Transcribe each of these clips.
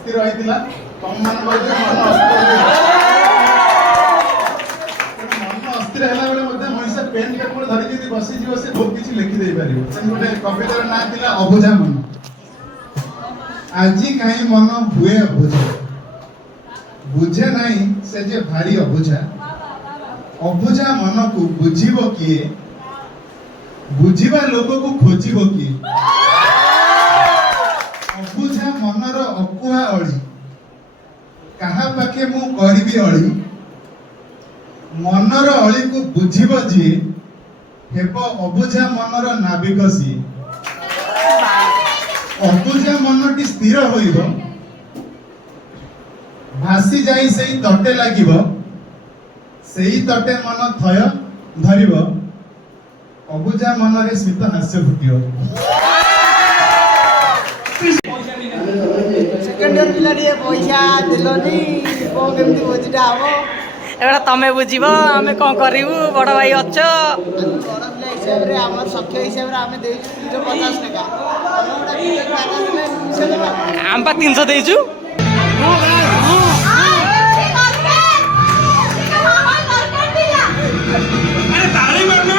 अस्थिर होइतिला तम मन बजे मन अस्थिर होला बेले मध्ये मनुष्य पेन पेपर धरि जदि बसी जीव से बहुत किछि लिखि दे पारिबो से गोटे कवितार ना थिला अबुझा मन आजी काई मन हुए अबुझा बुझे नहीं से जे भारी अबुझा अबुझा मन को बुझिबो किए बुझिबा लोक को खोजिबो किए अबुझा मनर अकुहा अळी कहा पाखे मु करिबी अळी मनर अळी को बुझिबो जी हेबो अबुझा मनर नाविक सी अबुझा मनटी स्थिर होइबो भासी जाई सेई तटे लागिबो सेई तटे मन थय धरिबो अबुझा मनरे स्मित हास्य फुटियो सेकंड इयर पिला रे पैसा देलोनी को केमती बुझिटा हबो एबा तमे बुझिबो आमे कोन करिवु बड़ भाई अछो बड़ पिला हिसाब रे हमर सख्य हिसाब रे आमे देइछु 350 टका हमोडा की खाता देले 200 देबा आम पा 300 देइछु अरे ताली मारना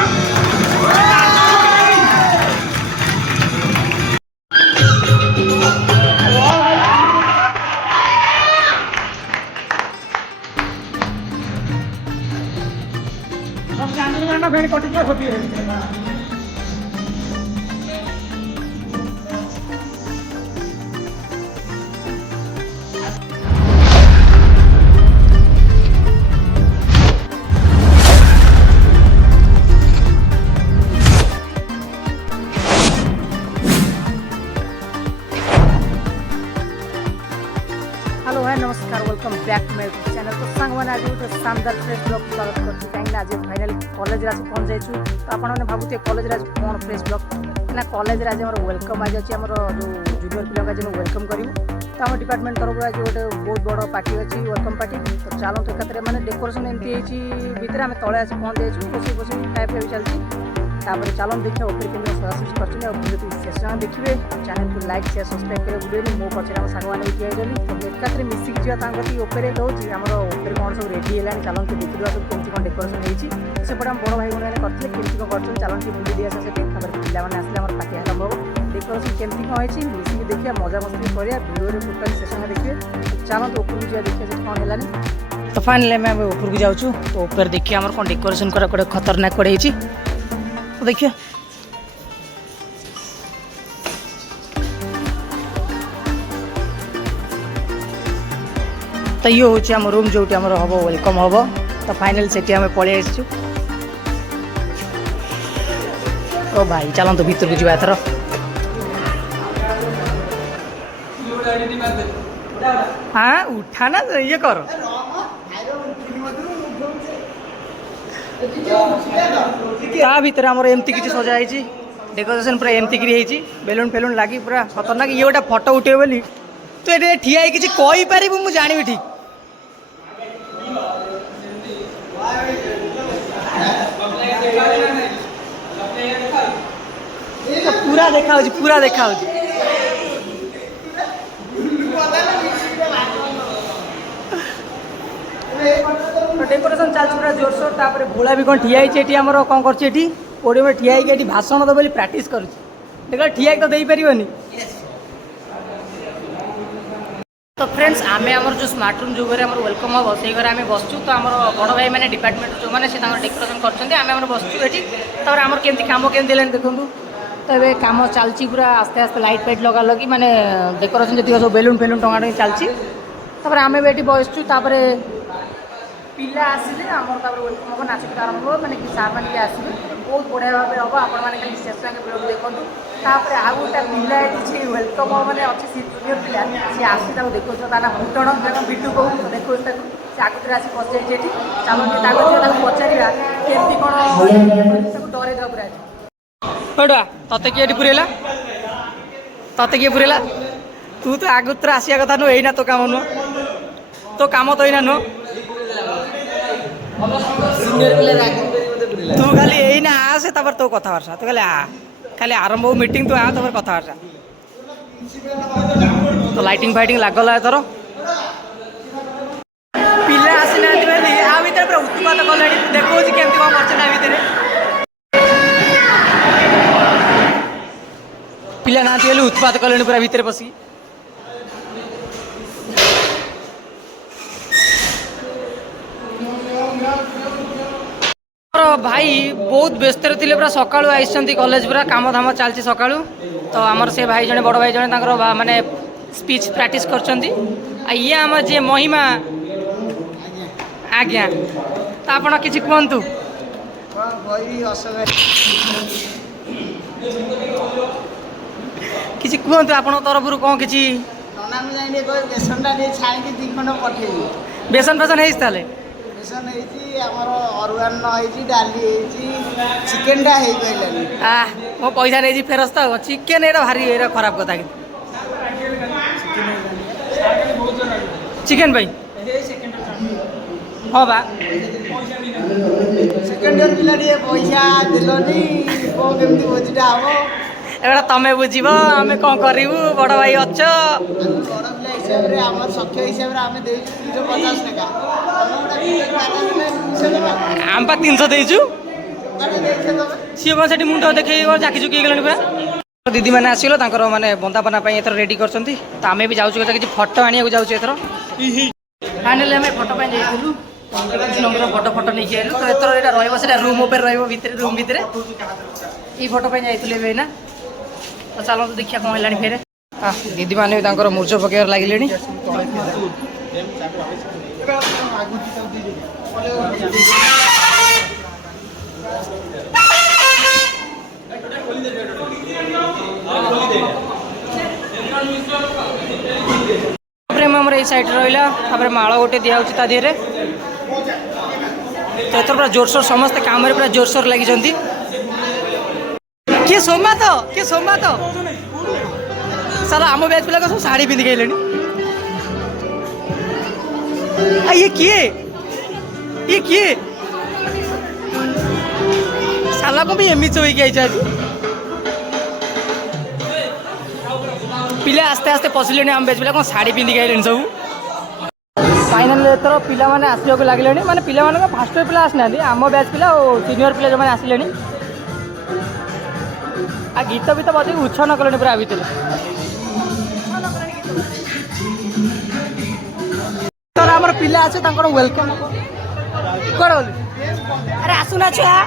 भेड़ कटी होती है हेलो हाय नमस्कार welcome back to my YouTube channel तो सांग मैंने आज गोटे शानदार फ्रेश ब्लॉग स्वागत करछि कहीं आज फाइनल कॉलेज आज पहुंच जाइछु तो आपण माने भाबुते कॉलेज आज कोन फ्रेश ब्लॉग ना कॉलेज आज हमर वेलकम आज अछि हमर जो जूनियर पिला का जे वेलकम करिवु तो हम डिपार्टमेंट तरफ आज गोटे बहुत बड़ पार्टी अछि वेलकम पार्टी तो चलो तो एकत्र माने डेकोरेशन एमती हेछि भीतर हम तळे आज पहुंच जाइछु बसी बसी खाइ पे चलछि तापर चलो देखिए ऊपर के सजासज करछन और वीडियो सेशन देखिए चैनल को लाइक शेयर सब्सक्राइब करे वीडियो मो पछरे हम सागवान किया जली तो एकत्र मिसिक जिया तांगती ऊपर दउछि हमर ऊपर कोन सब रेडी हेलानी चलो के देखिबा सब केमती कोन डेकोरेशन हेछि से पडा बड़ भाई माने करथले केमती कोन करछन चलो के बुली दिया से तापर पिला माने आसले हमर पार्टी आरंभ हो डेकोरेशन केमती कोन हेछि मिसिक देखिया मजा मस्ती करिया वीडियो रे टोटल सेशन देखिए चलो तो ऊपर जिया देखिए से कोन हेलानी तो फाइनली मैं ऊपर को जाउछु तो ऊपर देखिए हमर कोन डेकोरेशन करे कोडे खतरनाक कोडे हेछि तो देखिए तो ये हूँ आम रूम जो हम वेलकम हम तो फाइनल से पलि आसचु ओ भाई चलते भीतर को जावा एथर हाँ उठा ना ये कर ता भीतर आमर एमती किसी सजाई डेकोरेशन पूरा एमती कि बेलून फेलून लगी पूरा खतरनाक ये गोटे फटो उठे बोली तो ये ठिया किसी कहीपर मुझे जानी ठीक पूरा देखा पूरा देखा डेकोरेशन चलती पूरा जोरसोर तापर भोला भी कौन ठिया आमर कौन कर पोडियम में ठिया भाषण दे प्राक्ट कर ठिया तो दे पारनी तो फ्रेंड्स आमे आमर जो स्मार्ट रूम जो घरे आमर वेलकम हम से घरे आमे बसचु तो आमर बड़ भाई मैंने डिपार्टमेंट जो मैंने डेकोरेशन करछन्ते आमे आमर बसचु एठी तापर आमर केमती काम केमती लेन देखंतु तो ये काम चलची पूरा आस्ते आस्ते लाइट फाइट लगा लगी माने डेकोरेशन जी सब बेलून फेलून टंगा चलची तापर आमे बेटी बसचु तापर पिला आसिले आमर तापर वेलकम हम नाच आरंभ हो माने सार माने आसिबे बहुत बढ़िया भाव हम आपण मैंने खाली शेष वीडियो देखूँ तापर आउ गोटा पिला ये वेलकम मैंने अच्छी सी जूनियर पिला सी आसी देखो ता भूटण बिटू कहूँ देखो से आगुरी आसी पचाई चलो पचारा केमती कौन डरे पूरा एटा तते किए पुरेला तते किए पुरेला तू तो आगुरी आसिया कथा नु एना तो काम नुह तो काम तो एना नुह तू खाली यही ना आसे तब तो कथबार्ता तो खाली आरंभ हो मीटिंग तो आ तब कथबार्ता तो लाइटिंग फाइटिंग लागला एथर पिला आसीना बोली आ भितर पूरा उत्पात कले देखो केमती कौन कर भितर पिला ना बोली उत्पात कले पूरा भितर पशि भाई बहुत व्यस्त थे पूरा सका आई कॉलेज पूरा काम धाम चलती सका तो आमर से भाई जने बड़ भाई जने माने स्पीच प्रैक्टिस करछंती ये आम जे महिमा आज्ञा तो आपण किछि कहंतु किछि कहंतु आपण तरफरु कोन किछि नना में जाइले कोई बेसनटा ने छाई के 2 खंड पठेई बेसन फेसन हेइस ताले बेसन हेइची हमर अरुआन हेइची डाली हेइची चिकन टा हेइ गइलानी आ मो पैसा नै जी फेरस्त चिकन एरा भारी एरा खराब कथा कि चिकन भाई हाँ बा सेकंड ईयर पिला रे पैसा देलोनी को केमती बुझिटा हबो एबा तमे बुझिबो आमे कोन करिवु बड़ भाई अछ बड़ पिला हिसाब रे हमर सख्य हिसाब रे आमे देइछु 350 टका आम पा 300 देइछु सी कोन सेठी मुंडो देखै जाकी जुकी गेलनि बा दीदी माने आसिलो तांकर माने बंदापना पई एथर रेडी करछंती त आमे भी जाउछु किछि फोटो आनिया को जाउछु एथर फाइनली हमें फोटो पई जाइलु कुछ नंबर फोटो नहीं किया तो एथर एटा रहइबो सेटा रूम ऊपर रहइबो भीतर रूम भीतर ई फोटो पई जाइतले बे ना तो चलो तो देखिया कोन हेलानी फेरे हां दीदी माने भी तांकर मूर्छ पकेर लागिलेनी हमर ए साइड रहिला तापर माळ गोटे दिया होची ता दिरे तो एथर पूरा जोरसोर समस्त काम रे पूरा जोरसोर लागि जंती के सोमा तो साला आम बैच पिला सब साड़ी पिंधि गइलेनी आ ये किए साला को भी एमी चोई के आइजा पिला आस्ते आस्ते पसिले आम बैच पिला कौन साड़ी पिंधि गए सब फाइनाल एथर पिला माने आसिया को लागले माने पिला माने फास्ट पिला आसना आम बैच पिला और सीनियर पिला जो माने आसिले आ गीत भी तो बजे उच्छन कले पूरा भितर तर आमर पिला আছে तांकर वेलकम कर बोली अरे आसुना छुआ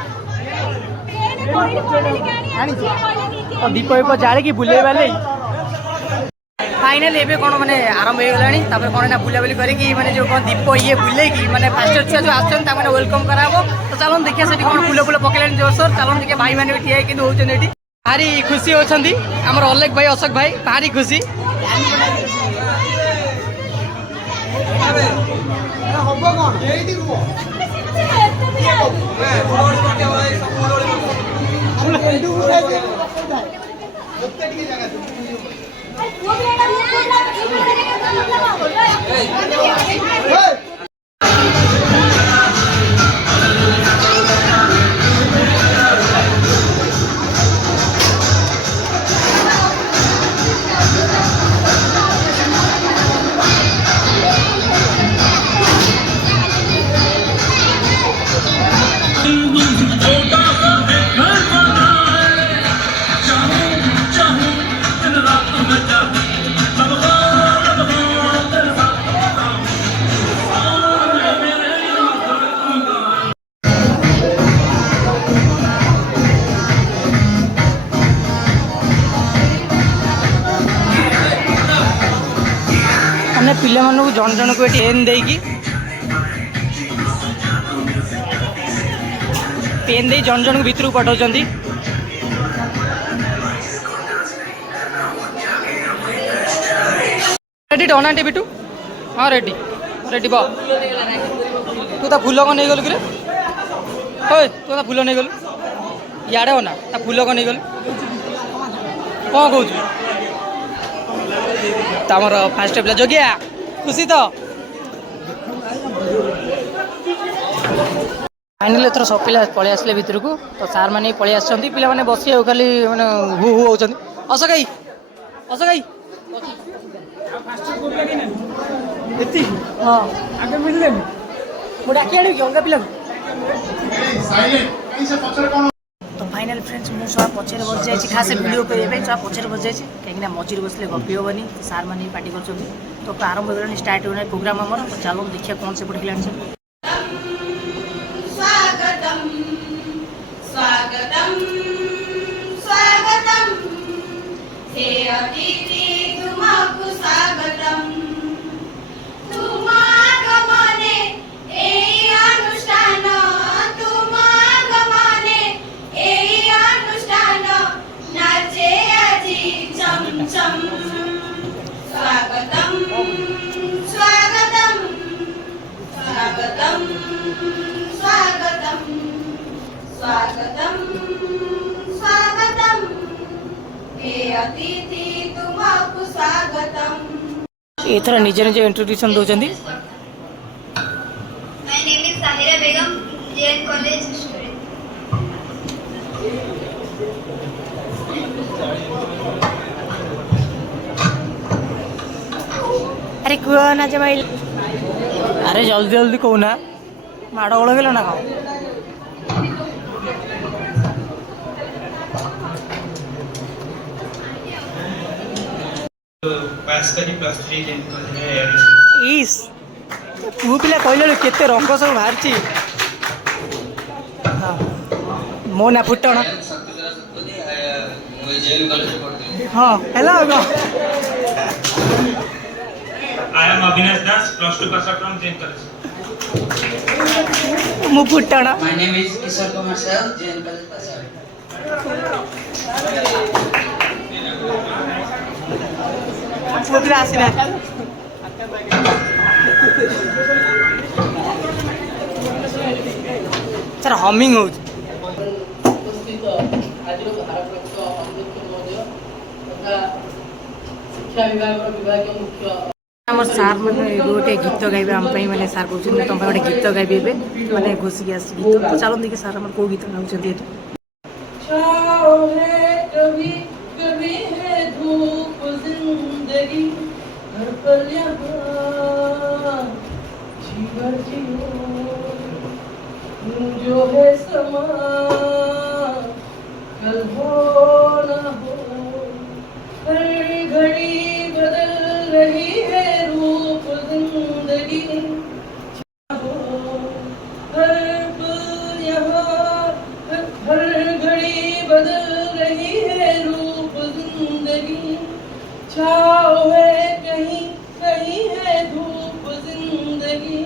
और दीप जाले कि बुले वाले फाइनल एबे कोन माने आरंभ हो गलानी तापर कोन ना बुला बुली करी कि माने जो कोन दीप ये बुले कि माने फास्टर छुआ जो आछन ता माने वेलकम कराबो तो चलन देखिया सेठी कोन फुल फुल पकेलेन जोरसोर चलन देखिया भाई माने ठिया कि होचन एठी भारी खुशी होचंदी हमर अलेख भाई अशोक भाई भारी खुशी हबो कोन एठी रुओ हम एंडू उड़े ओते टिके जगह पिला मानू जन जन को पेन देगी पेन दे जन जन को भीतर पठाऊँ रेडी डना टी बिटू हाँ रेडी रेडी बा तू ता फूल कौन नहीं गलु कि तू ता फूल नहीं गलु इे हो ना ता फूल कौन नहीं गलु कौन कौच तमर फास्ट पिला जोगिया खुशी तो फाइनाली एथर सब पिला पलि आसले भितर को तो सार मैंने पलि आसछंती पिला माने बसी खाली माने हु हु होचंती अशोक भाई ଏତିକି ହଁ ଆଗେ ମିଳିଲେନି ମୁଁ ଡାକି ଆଣିବି କି ଅଲଗା ପିଲାକୁ ସାଇଲେଣ୍ଟ କାହିଁ ସେ ପଛରେ କ'ଣ ତ ଫାଇନାଲ ଫ୍ରେଣ୍ଡସ୍ ମୁଁ ସହ ପଛରେ ବସିଯାଇଛି ଖାସ୍ ଭିଡ଼ିଓ କରିବା ପାଇଁ ସହ ପଛରେ ବସିଯାଇଛି କାହିଁକିନା ମଝିରେ ବସିଲେ ଗପି ହେବନି ସାର୍ ମାନେ ପାଟି କରୁଛନ୍ତି ତ ଆରମ୍ଭ ହେଇଗଲାଣି ଷ୍ଟାର୍ଟ ହେଇଗଲାଣି ପ୍ରୋଗ୍ରାମ୍ ଆମର ତ ଚାଲନ୍ତୁ ଦେଖିବା କ'ଣ ସେପଟେ ହେଲାଣି ସବୁ स्वागतम स्वागतम स्वागतम हे अतिथि तुमको स्वागतम तुम आगमने एई अनुष्ठान तुम आगमने एई अनुष्ठान नाचे আজি चम चम स्वागतम स्वागतम स्वागतम स्वागतम स्वागतम स्वागतम हे अतिथि तुमको स्वागतम ଏଥର ନିଜେ ନିଜେ ଇଣ୍ଟ୍ରୋଡକ୍ସନ୍ ଦେଉଛନ୍ତି My name is Sahira Begum, JN College student. ଆରେ କୁହ ନା ଯେ ଭାଇ ଆରେ ଜଲ୍ଦି ଜଲ୍ଦି କହୁନା ମାଡ଼ଗୋଳ ଗଲ ନା କ'ଣ पास करी प्लस 3 जेन कॉलेज ଇସ୍ ପୁଅ ପିଲା କହିଲେଣି କେତେ ରଙ୍ଗ ସବୁ ବାହାରିଛି ହଁ ମୋ ନା ଫୁଟଣ ହଁ ହେଲା ଆଉ କ'ଣ I am Avinash Das plus 2 pass out from Jain college ମୁଁ ଫୁଟଣ My name is Kishore Kumar Sir, JN College pass out. ପୁଅ ପିଲା ଆସିନାହାନ୍ତି ସାର୍ ହମିଂ ହେଉଛି ଉପସ୍ଥିତ ଆଜିର ଭାରପ୍ରାପ୍ତ ଅଧ୍ୟକ୍ଷ ମହୋଦୟ ତଥା ଶିକ୍ଷା ବିଭାଗର ବିଭାଗୀୟ ମୁଖ୍ୟ ଆମର ସାର୍ ମାନେ ଏବେ ଗୋଟେ ଗୀତ ଗାଇବେ ଆମ ପାଇଁ ମାନେ ସାର୍ କହୁଛନ୍ତି ତମ ପାଇଁ ଗୋଟେ ଗୀତ ଗାଇବେ ଏବେ ମାନେ ଘୋଷିକି ଆସିଛି ଗୀତ ତ ଚାଲନ୍ତୁ କି ସାର୍ ଆମର କେଉଁ ଗୀତ ଗାଉଛନ୍ତି ଏଠି छाओ है कभी कभी है धूप जिंदगी हर पल यहाँ जीवन जियो जो है समा कल हो न हो हर घड़ी बदल रही है रूप जिंदगी हर पल यहाँ हर घड़ी बदल रही है रूप जिंदगी छाओ है कहीं कहीं है धूप जिंदगी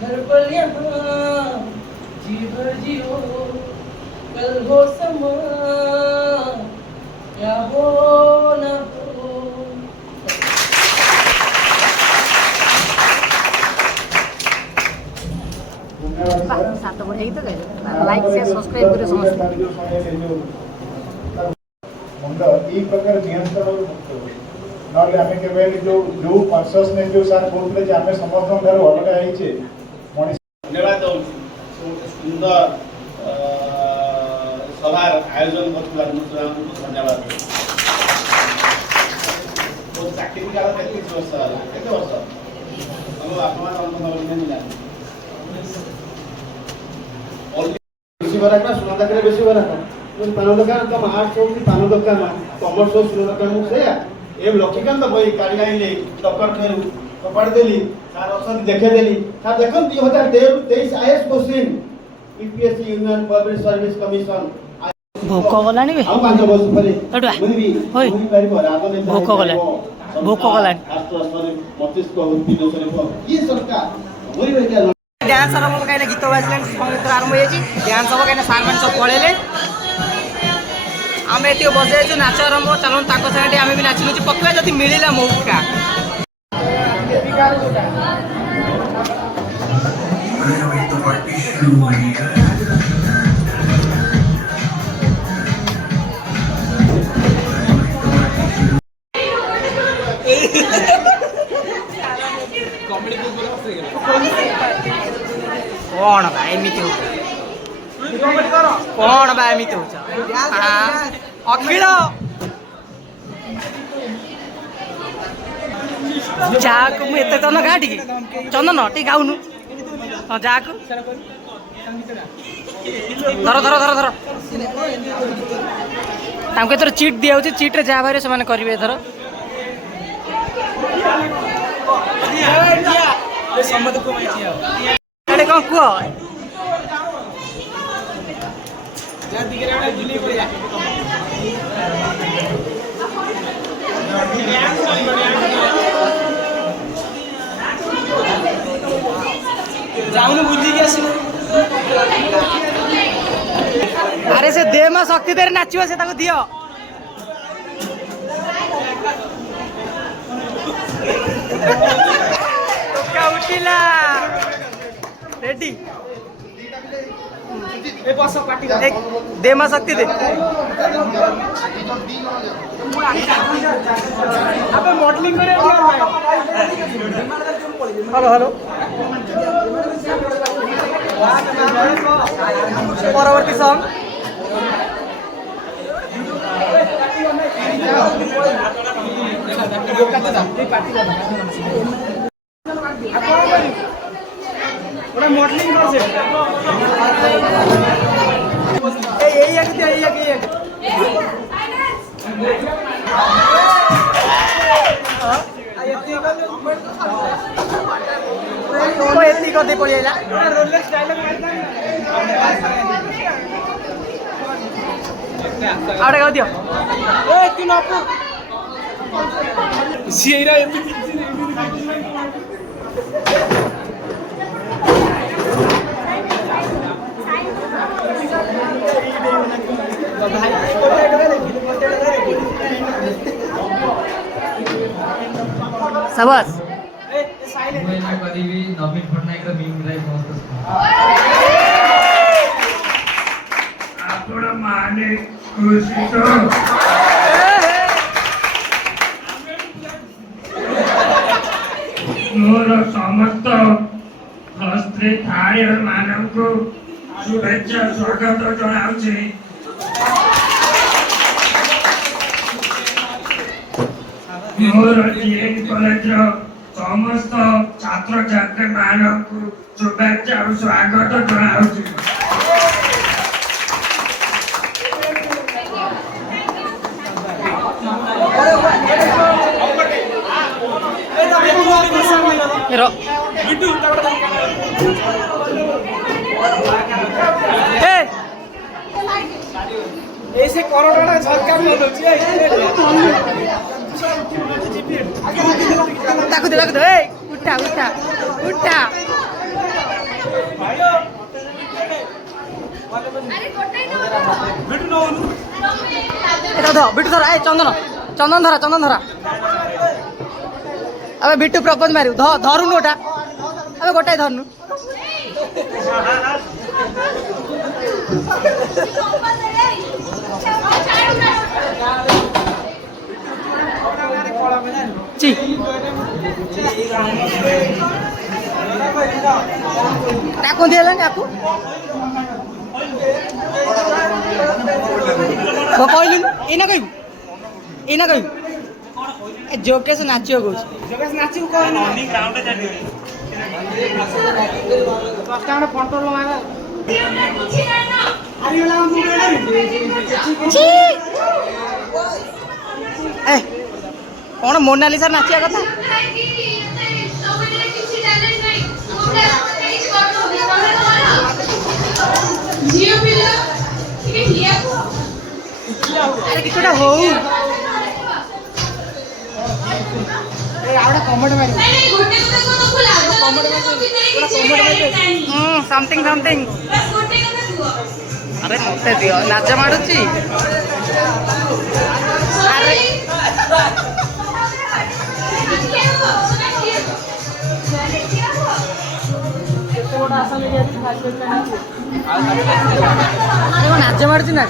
हर पल यहाँ जी भर जियो कल हो समा क्या हो न हो ସାତ ବଢ଼ିଆ ଗୀତ ଗାଇବେ ଲାଇକ୍ ସେୟାର ସବସ୍କ୍ରାଇବ୍ କରିବେ ସମସ୍ତେ ମୁଣ୍ଡ ଏଇ ପ୍ରକାର ନିୟନ୍ତ୍ରଣରୁ ମୁକ୍ତ ହୁଏ ନହେଲେ ଆମେ କେବେ ହେଲେ ଯୋଉ କନସିୟସନେସ୍ ଯୋଉ ସାର୍ କହୁଥିଲେ ଯେ ଆମେ ସମସ୍ତଙ୍କ ଠାରୁ ଅଲଗା ହେଇଛେ ମଣିଷ ଧନ୍ୟବାଦ ଦେଉଛି ଗୋଟେ ସୁନ୍ଦର ସଭାର ଆୟୋଜନ କରିଥିବାରୁ ମୁଁ ସେମାନଙ୍କୁ ଧନ୍ୟବାଦ ଦେଉଛି ମୋ ଚାକିରି କାଳ କେତେ ବର୍ଷ ହେଲା କେତେ ବର୍ଷ ଆମ ବାପା ମା ଜନ୍ମ ଦେଉଛନ୍ତି ମୁଁ ଜାଣିନି ବେଶୀ ବରାକ ସୁନା ଦୋକାନ ବେଶୀ ବରାକ ପାନ ଦୋକାନ ତମ ଆର୍ଟ୍ସ ହଉଛି ପାନ ଦୋକାନ କମର୍ସ ହଉଛି ସୁନା ଦୋକାନ ମୁଁ ସେଇଆ ଏ ଲକ୍ଷ୍ମୀକାନ୍ତ ବହି କାଢ଼ି ଆଣିଲି ଡକ୍ଟର ଠାରୁ କପାଡ଼ି ଦେଲି ସାର୍ ଅଛନ୍ତି ଦେଖେଇଦେଲି ସାର୍ ଦେଖନ୍ତୁ 2023 IAS question UPSC union public service commission ଭୋକ ଗଲାଣି ବେ ଆଉ 5 ବର୍ଷ ପରେ ଏଇଟା ବୁଝିବି ହୋଇ ପାରିବ ରାଗ ନେଇ ଭୋକ ଗଲାଣି ଭୋକ ଗଲାଣି ମସ୍ତିଷ୍କ ହୃଦୟ ଦୋଷରେ ଇଏ ସରକାର ବୁଝିବେ କି ଡ୍ୟାନ୍ସ ଆରମ୍ଭ ହେବ କାହିଁକିନା ଗୀତ ବାଜିଲାଣି ସଙ୍ଗୀତ ଆରମ୍ଭ ହେଇଯାଇଛି ଡ୍ୟାନ୍ସ ହେବ କାହିଁକିନା ସାର୍ମାନେ ସବୁ ପଳେଇଲେ ଆମେ ଏତିକି ବସିଯାଇଛୁ ନାଚ ଆରମ୍ଭ ଚାଲନ୍ତୁ ତାଙ୍କ ସାଙ୍ଗେ ଆମେ ବି ନାଚି ନାଚି ପକେଇବା ଯଦି ମିଳିଲା ମୌକା କ'ଣ ବା ଏମିତି ହଉଛ କ'ଣ ବା ଏମିତି ହଉଛ ଅଖିଳ ଯାହାକୁ ମୁଁ ଏତେ ତନ ଗାଁ ଟିକେ ଚନ୍ଦନ ଟିକେ ଗାଉନୁ ହଁ ଯାହାକୁ ଧର ଧର ଧର ଧର ତାଙ୍କୁ ଏଥର ଚିଟ୍ ଦିଆହେଉଛି ଚିଟ୍ରେ ଯାହା ବାହାରେ ସେମାନେ କରିବେ ଏଥର ଏଠି କ'ଣ କୁହ ଯାଉନୁ ବୁଲିକି ଆସିବୁ। ଆରେ ସେ ଦେ ମା ଶକ୍ତି ଦେରେ ନାଚିବ ସେ ତାକୁ ଦିଅ ଉଠିଲା ରେଡି ଦେ ମା ଶକ୍ତି ଦେ ମଡେଲିଂ ହ୍ୟାଲୋ ହ୍ୟାଲୋ ପରବର୍ତ୍ତୀ ସଙ୍ଗ ମଡେଲିଂ ଏତିକି କରିଦେଇ ପଳେଇଲା ଆଉ ଗୋଟେ ଦିଅ शाबाश नवीन पट्टनायक ଆପଣ ମାନେ ଖୁସି ତ ମୋର ସମସ୍ତ ହସ୍ତ୍ରୀ ଥାଳିଆ ମାନଙ୍କୁ शुभेच्छा स्वागत जनाऊँगी मोर जीएन कॉलेज समस्त छात्र छात्री मानक शुभेच्छा और स्वागत जनाऊँगी ऐसे कोरोना झटका में होची ताकू दे ए उठा उठा उठा এটা ধর বিটু ধর এই চন্দন চন্দন ধরা আবে বিটু প্রপোজ মারিও ধরুনু ওটা আবে গোটাই ধরনু ची নাকু দিলে নাকু কইলি এনা কইবু जोकेश नाचियो को जोकेश नाचियो को मॉर्निंग राउंड जानी 10 टा कंट्रोल मारा आरियोला हम छी ए कोन मोनालिसा नाचिया कथा जियो पिला ठीक है अरे किछटा हो आवड़ा कमेंट मारी नहीं गोटे गोटे को तो लाग कमेंट मारी समथिंग समथिंग बस गोटे कथा दुओ अरे मते दियो नाच माडुची अरे नाच माडुची ना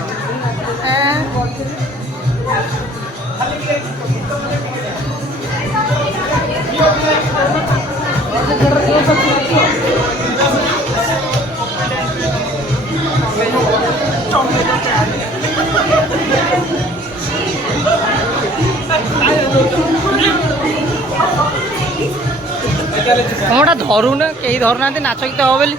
ଧରୁନ କେହି ଧରୁନାହାନ୍ତି ନାଚ ଗୀତ ହବ ବୋଲି।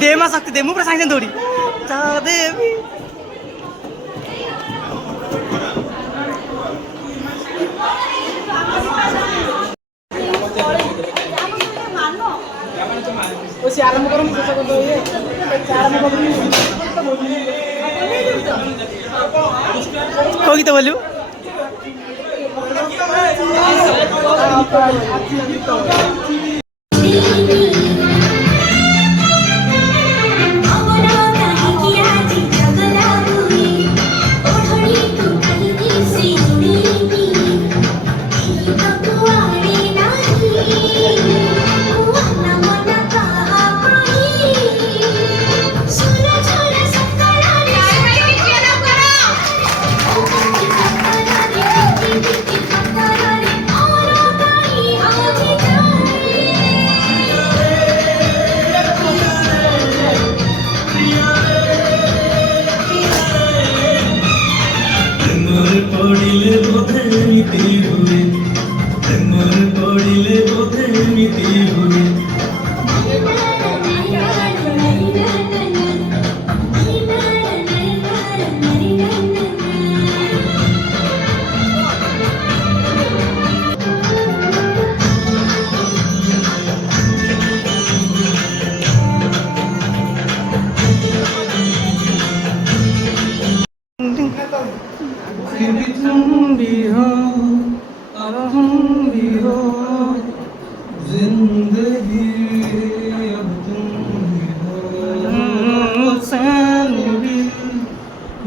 दे मा शक्ति दे मु पूरा साइड दौड़ी देवी आरंभ करूँ को गीत बोलू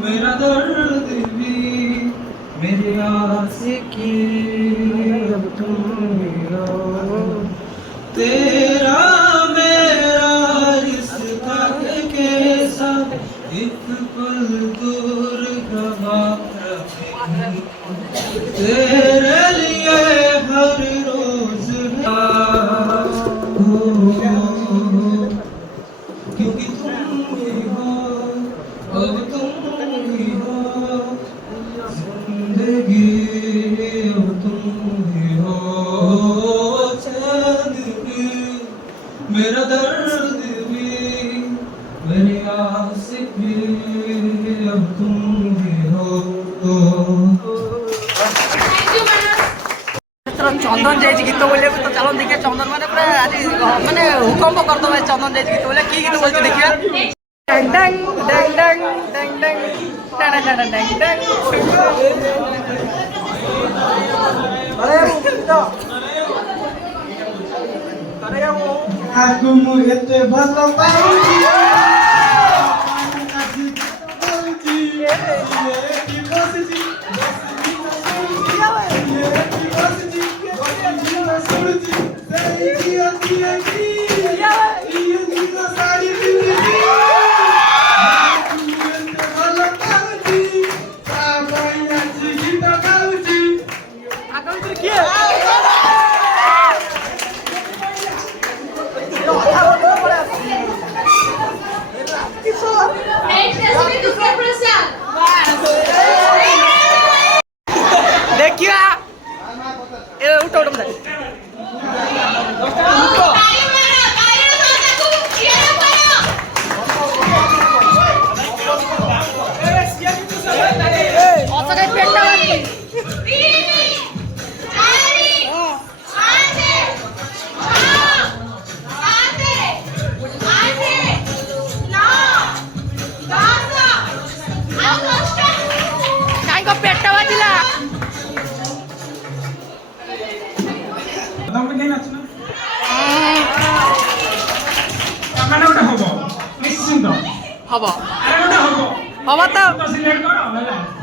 मेरा दर्द भी मेरी आशिकी अब तुम ही हो तेरा मेरा रिश्ता कैसा एक पल दूर का तेरे लिए हर रोज क्योंकि तुम ही हो अब तुम ही हो जिंदगी अब तुम ही हो चैन भी मेरा दर्द भी मेरी आशिक भी अब तुम ही हो चंदन जाए गीत बोलिए तो चलो देखिए चंदन मैंने पूरा आज मैंने हुकम करदे चंदन जाए गीत बोलिए कि गीत बोलते देखिए डंग डंग डंग डंग डंग डंग डंग डंग डंग आगु मु एते भल पाउची देखिए ए उठ उठ मत पेट बाजिला निश्चिंत हब हब हब तो सिलेक्ट कर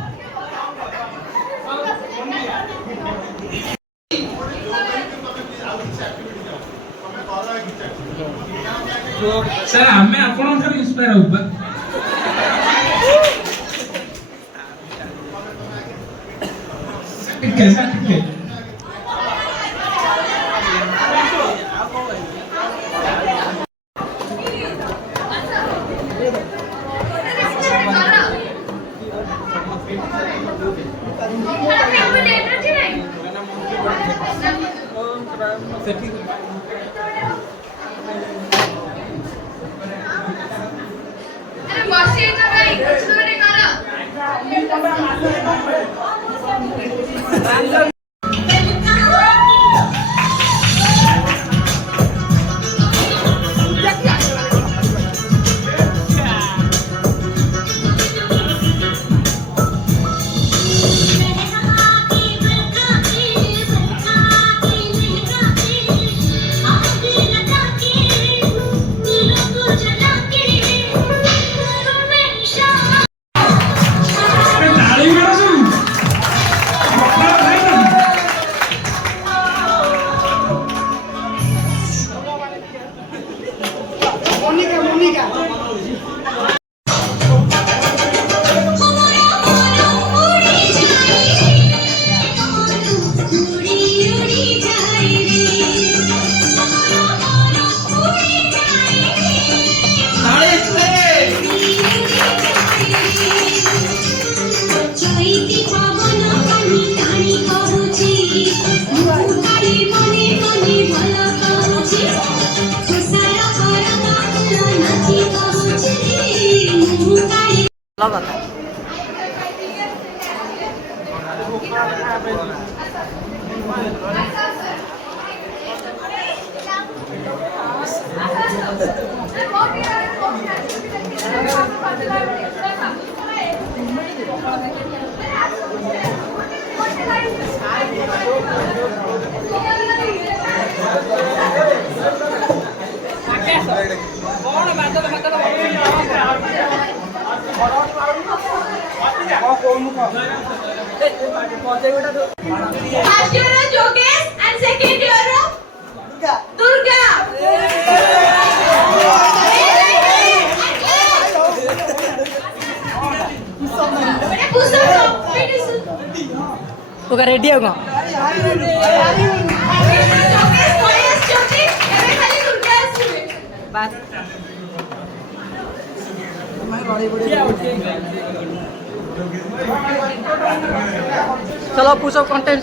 सर हमें आपन इंस्पायर होबा ଟିକେ ସାର୍ ଟିକେ ଭଲ କଥା। First year of Jogesh and second year of Durga. ओका रेडी हो बात चलो पूछो कंटेंट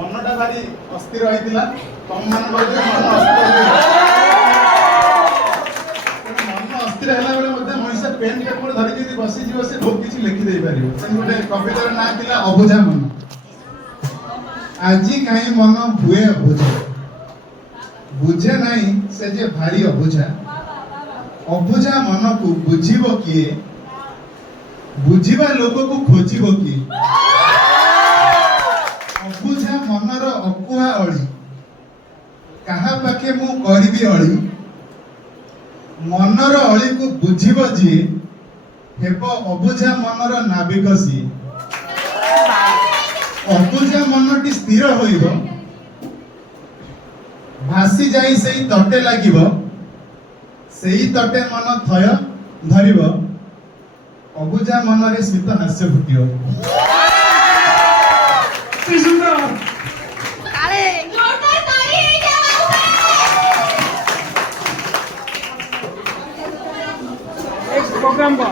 मनटा भारी अस्थिर होइतिला तम मन मन अस्थिर होला बेले मध्ये मनुष्य पेन पेपर धरि जदि बसी जीव से बहुत किछि लिखि देइ पारिबो सेन गोटे कवितार नाम थिला अबुझा मन आजी काई मन हुए अबुझा बुझे नाही से जे भारी अबुझा अबुझा मन को बुझिबो किए बुझिबा लोक को खोजिबो किए अबुझा मनर अकुहा अळी କାହା ପାଖେ ମୁଁ କରିବି ଅଳି ମନର ଅଳିକୁ ବୁଝିବ ଯିଏ ହେବ ଅବୁଝା ମନର ନାବିକ ସିଏ। ଅବୁଝା ମନଟି ସ୍ଥିର ହୋଇବ ଭାସି ଯାଇ ସେଇ ତଟେ ଲାଗିବ ସେଇ ତଟେ ମନ ଥୟ ଧରିବ ଅବୁଝା ମନରେ ସ୍ମିତ ହାସ୍ୟ ଫୁଟିବ। प्रोग्राम को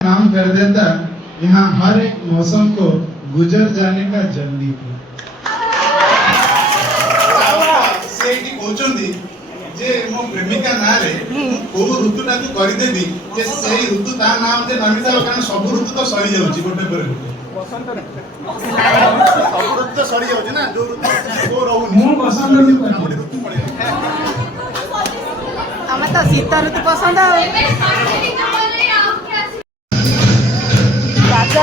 नाम कर देता यहाँ हर एक मौसम को गुजर जाने का जल्दी थी। सेठी कहउचंदी जे मो प्रेमिका ना रे को ऋतुटा को करि देबी जे सेही ऋतु ता नाम जे नमिता कारण सब ऋतु तो सरी जाउची गोटे पर बसंत रे सब ऋतु तो सरी जाउची ना जो ऋतु को रहउनी मो पसंद ऋतु पड़े हमें तो शीत ऋतु पसंद है। बस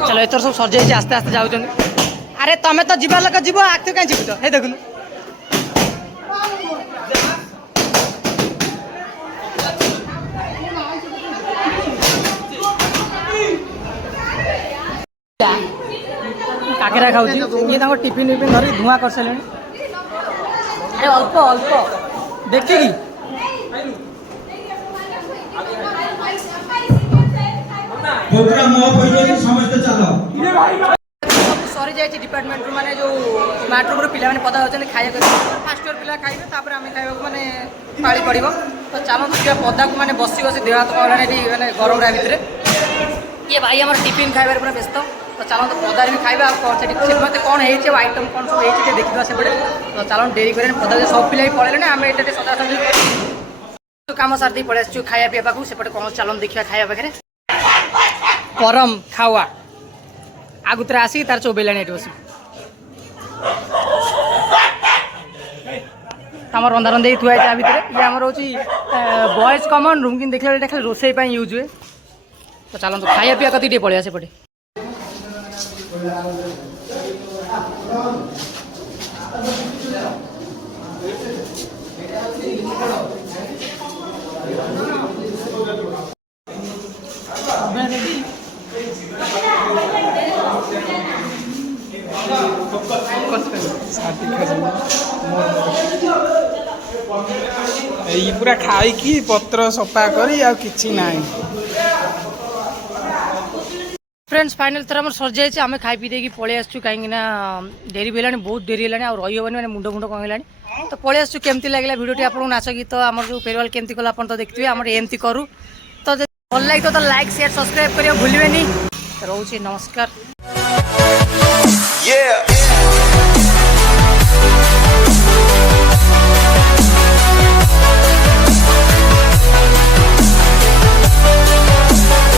चलो एथर सब सर जाइए आस्ते आस्ते जाऊँ। अरे तमें तो जीवा लोक जीव आखिर कहीं जीवुच हे देखुन काकेरा खाऊँ ये टिफिन विफिन धरिक धुआं कर सारे। अरे अल्प अल्प देखिए प्रोग्राम ऑफ हो जाए समस्त चलो सरी जाए डिपार्टमेंट माने जो स्मार्ट रूम पिला माने पदा होचन खाया कर फर्स्ट ईयर पिला खाइबे तापर आमे खाइबा माने पाळी पड़िबो। तो चलो देखिए पदा को माने बसी बसी देह हाथ पलाने माने गरम रा भितरे ये भाई हमर टिफिन खाइबार पूरा व्यस्त। तो चलो तो पदार भी खाइबा से मत कौन है आइटम कौन सब है देखा से पड़े। तो चलो डेरी करें पदा सब पिला पड़े आम ये सदा सब कम सारी पड़े आसु खाया पीवा को सेपटे कौन चलो देखा खाया पाखे परम खावा आगुतरे आसिक तार चौबेला बस आम रंधा रंधे थुआ है भितर ये आमर हूँ बॉयज कमन रूम कि देखा खाली रोसई यूज हुए। तो चलते खाया पीवा कति पड़े सेपटे ଏଇ ପୁରା ଖାଇକି ପତ୍ର ସଫା କରି ଆଉ କିଛି ନାହିଁ। फ्रेंड्स फाइनल थर आम सर जाए आम खाई पी देकी पलि आसु कहीं डेरी भी बहुत डेरी है आ रही मैंने मुंड मुंड कम है तो पलि आसु केमती लगे भिडियो आपको नाच गीत आम जो फेरवेल केमती कला आप तो देखिए आम एमती करूँ तो भल लगे तो लाइक शेयर सब्सक्राइब करिए भूलिए रोचे नमस्कार।